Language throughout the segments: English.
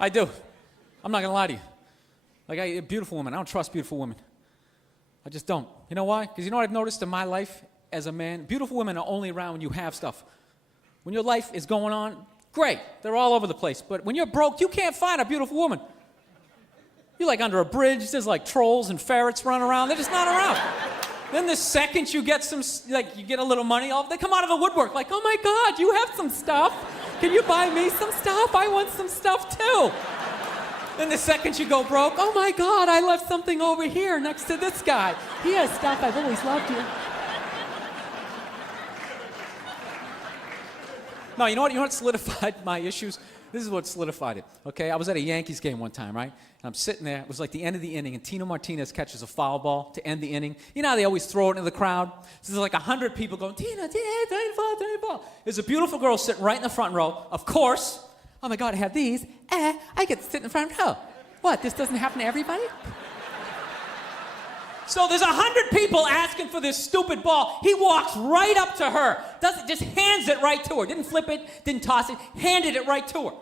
I do. I'm not gonna lie to you. Like, beautiful women. I don't trust beautiful women. I just don't. You know why? Because you know what I've noticed in my life as a man? Beautiful women are only around when you have stuff. When your life is going on, great. They're all over the place. But when you're broke, you can't find a beautiful woman. You're like under a bridge. There's like trolls and ferrets running around. They're just not around. Then the second you get you get a little money, they come out of the woodwork like, oh my God, you have some stuff. Can you buy me some stuff? I want some stuff too. Then the second you go broke, oh my God, I left something over here next to this guy. He has stuff. I've always loved you. No, you know what solidified my issues? This is what solidified it, okay? I was at a Yankees game one time, right? And I'm sitting there. It was like the end of the inning, and Tino Martinez catches a foul ball to end the inning. You know how they always throw it into the crowd? So there's like 100 people going, Tino, ball. There's a beautiful girl sitting right in the front row. Of course, oh my God, I have these. I get to sit in the front row. What, this doesn't happen to everybody? So there's 100 people asking for this stupid ball. He walks right up to her, just hands it right to her. Didn't flip it, didn't toss it, handed it right to her.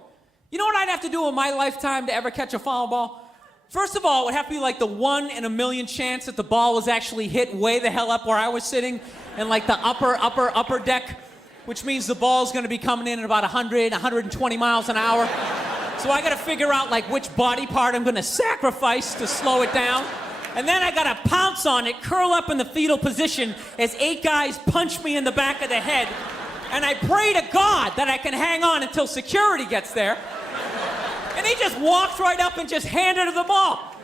You know what I'd have to do in my lifetime to ever catch a foul ball? First of all, it would have to be like the 1 in a million chance that the ball was actually hit way the hell up where I was sitting, and like the upper deck, which means the ball's gonna be coming in at about 100, 120 miles an hour. So I gotta figure out like which body part I'm gonna sacrifice to slow it down. And then I gotta pounce on it, curl up in the fetal position as 8 guys punch me in the back of the head. And I pray to God that I can hang on until security gets there. And he just walked right up and just handed her the ball.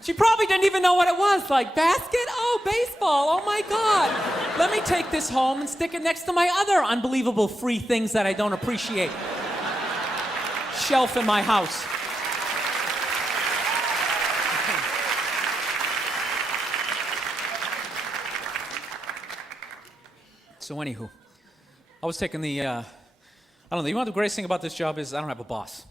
She probably didn't even know what it was. Like, basket? Oh, baseball. Oh my God. Let me take this home and stick it next to my other unbelievable free things that I don't appreciate. Shelf in my house. So anywho, I was taking the, I don't know, you know what the greatest thing about this job is? I don't have a boss.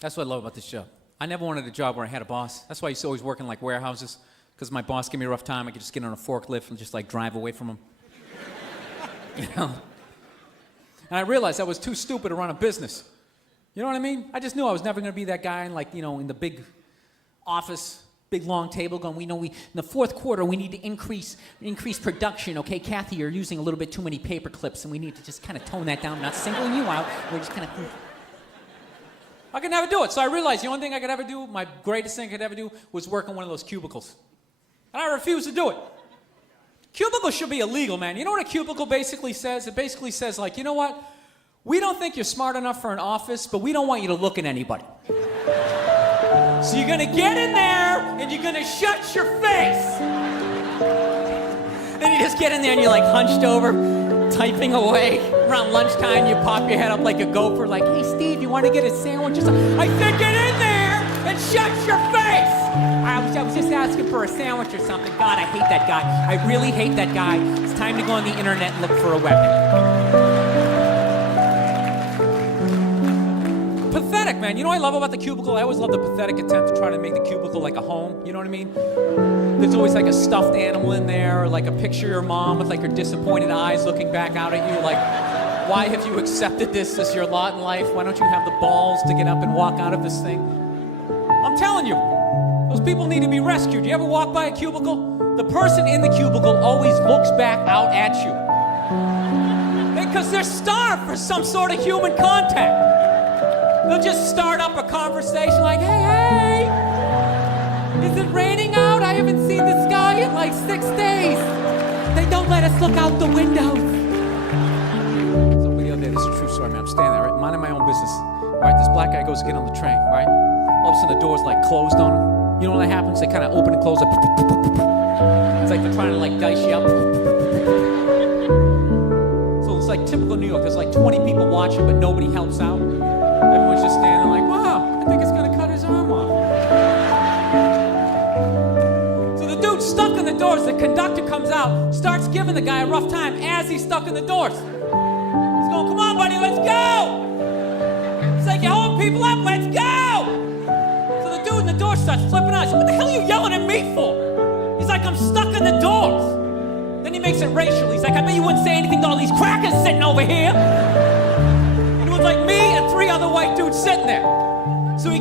That's what I love about this job. I never wanted a job where I had a boss. That's why I used to always work in like warehouses, because my boss gave me a rough time. I could just get on a forklift and just like drive away from him. You know? And I realized I was too stupid to run a business. You know what I mean? I just knew I was never going to be that guy in like, you know, in the big office, big long table going, in the fourth quarter, we need to increase production. Okay, Kathy, you're using a little bit too many paper clips, and we need to just kind of tone that down. I'm not singling you out. We're just kind of... I could never do it. So I realized the only thing I could ever do, my greatest thing I could ever do, was work in one of those cubicles. And I refused to do it. Cubicles should be illegal, man. You know what a cubicle basically says? It basically says, like, you know what? We don't think you're smart enough for an office, but we don't want you to look at anybody. So you're gonna get in there, and you're gonna shut your face. Then you just get in there, and you're like hunched over, typing away. Around lunchtime, you pop your head up like a gopher, like, hey, Steve, you want to get a sandwich? I said, get in there and shut your face! I was just asking for a sandwich or something. God, I hate that guy. I really hate that guy. It's time to go on the internet and look for a weapon. Pathetic, man. You know what I love about the cubicle? I always love the pathetic attempt to try to make the cubicle like a home. You know what I mean? There's always like a stuffed animal in there, or like a picture of your mom with like her disappointed eyes looking back out at you, like, why have you accepted this as your lot in life? Why don't you have the balls to get up and walk out of this thing? I'm telling you, those people need to be rescued. You ever walk by a cubicle? The person in the cubicle always looks back out at you. Because they're starved for some sort of human contact. They'll just start up a conversation like, hey, is it raining out? I haven't seen the sky in like 6 days. They don't let us look out the windows. So the other day, this is a true story, man. I'm standing there, right, minding my own business. All right, this black guy goes to get on the train, right? All of a sudden the door's like closed on him. You know when that happens? They kind of open and close. Like, it's like they're trying to like dice you up. So it's like typical New York. There's like 20 people watching, but nobody helps out. Everyone's just standing like, wow, I think it's gonna cut his arm off. So the dude's stuck in the doors. The conductor comes out, starts giving the guy a rough time as he's stuck in the doors. He's going, come on, buddy, let's go. It's like, you're holding people up, let's go. So the dude in the door starts flipping out. He's like, what the hell are you yelling at me for? He's like, I'm stuck in the doors. Then he makes it racial. He's like, I bet you wouldn't say anything to all these crackers sitting over here. Like me and 3 other white dudes sitting there.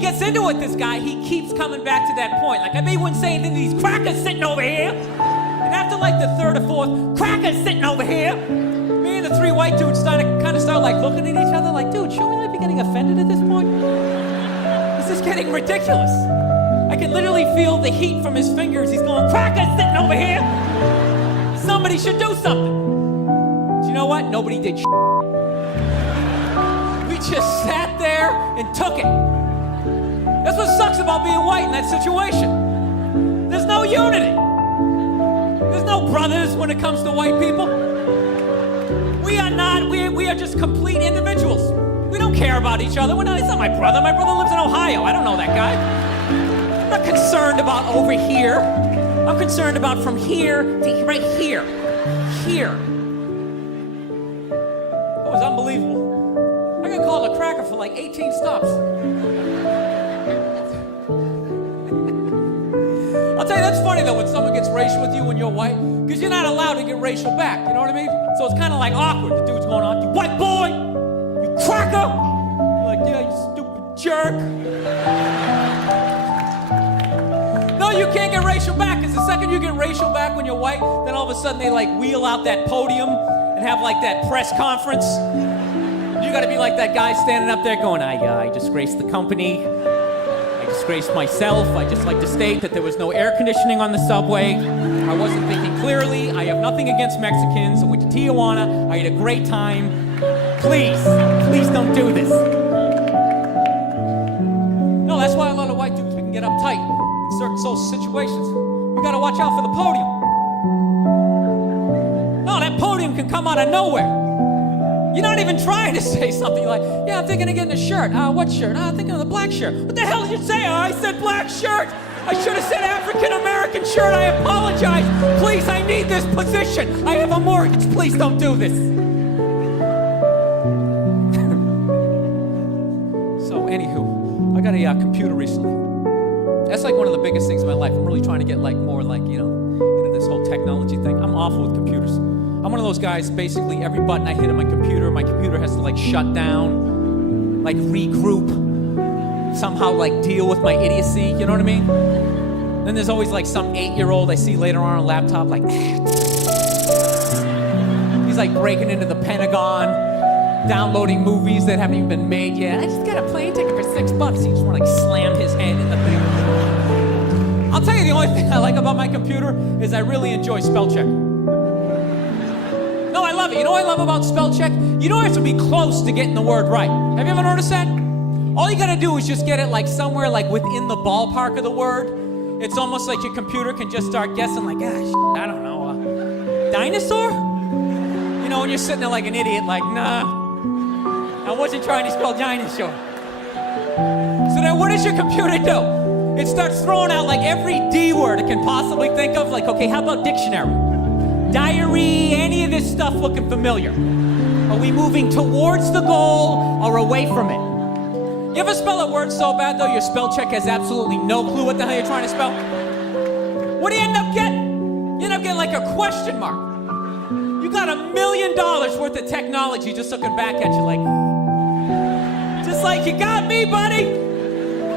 gets into it, this guy, he keeps coming back to that point. Like, I bet he wouldn't say anything to these crackers sitting over here. And after like the third or fourth, crackers sitting over here, me and the three white dudes kind of start like looking at each other like, dude, should we like be getting offended at this point? This is getting ridiculous. I can literally feel the heat from his fingers. He's going, crackers sitting over here. Somebody should do something. Do you know what? Nobody did shit. We just sat there and took it. That's what sucks about being white in that situation. There's no unity. There's no brothers when it comes to white people. We are not, we are just complete individuals. We don't care about each other. He's not my brother. My brother lives in Ohio. I don't know that guy. I'm not concerned about over here. I'm concerned about from here to right here. Here. That was unbelievable. I got called a cracker for like 18 stops. I'll tell you, that's funny though when someone gets racial with you when you're white, because you're not allowed to get racial back, you know what I mean? So it's kind of like awkward. The dude's going on, you white boy, you cracker. You're like, yeah, you stupid jerk. No, you can't get racial back, because the second you get racial back when you're white, then all of a sudden they like wheel out that podium and have like that press conference. You gotta be like that guy standing up there going, I disgraced the company. I disgraced myself. I just like to state that there was no air conditioning on the subway. I wasn't thinking clearly. I have nothing against Mexicans. I went to Tijuana. I had a great time. Please don't do this. No, that's why a lot of white dudes, we can get uptight in certain social situations. We gotta watch out for the podium. No, that podium can come out of nowhere. You're not even trying to say something like, yeah, I'm thinking of getting a shirt. What shirt? I'm thinking of the black shirt. What the hell did you say? I said black shirt. I should have said African-American shirt. I apologize. Please, I need this position. I have a mortgage. Please don't do this. So, anywho, I got a computer recently. That's like one of the biggest things in my life. I'm really trying to get like more like, into this whole technology thing. I'm awful with computers. I'm one of those guys, basically every button I hit on my computer has to like shut down, like regroup, somehow like deal with my idiocy, you know what I mean? Then there's always like some 8-year-old I see later on a laptop like, he's like breaking into the Pentagon, downloading movies that haven't even been made yet. I just got a plane ticket for $6. He just want to like slam his head in the thing. I'll tell you the only thing I like about my computer is I really enjoy spell check. No, I love it. You know what I love about spell check? You don't have to be close to getting the word right. Have you ever noticed that? All you gotta do is just get it like somewhere like within the ballpark of the word. It's almost like your computer can just start guessing like, I don't know, dinosaur? You know, when you're sitting there like an idiot, like, nah, I wasn't trying to spell dinosaur. So then what does your computer do? It starts throwing out like every D word it can possibly think of. Like, okay, how about dictionary? Diary, any of this stuff looking familiar? Are we moving towards the goal or away from it? You ever spell a word so bad though your spell check has absolutely no clue what the hell you're trying to spell? What do you end up getting? You end up getting like a question mark. You got $1 million worth of technology just looking back at you like, just like you got me, buddy.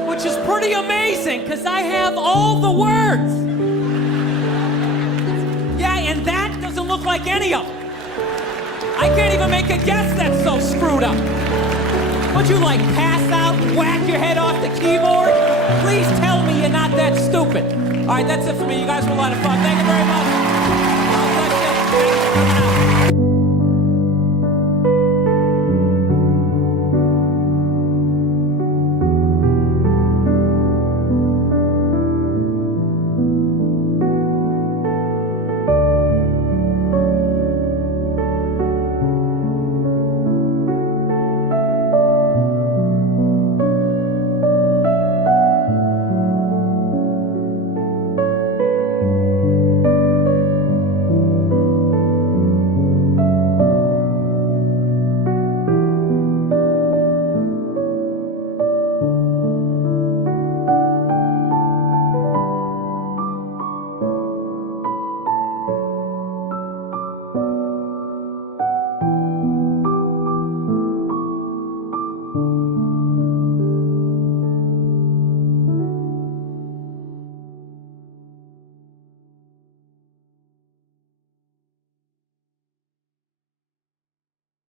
Which is pretty amazing because I have all the words. Yeah, and that doesn't look like any of them. I can't even make a guess that's so screwed up. Would you like pass out, whack your head off the keyboard? Please tell me you're not that stupid. All right, that's it for me. You guys were a lot of fun. Thank you very much. God bless you. Thanks for coming out.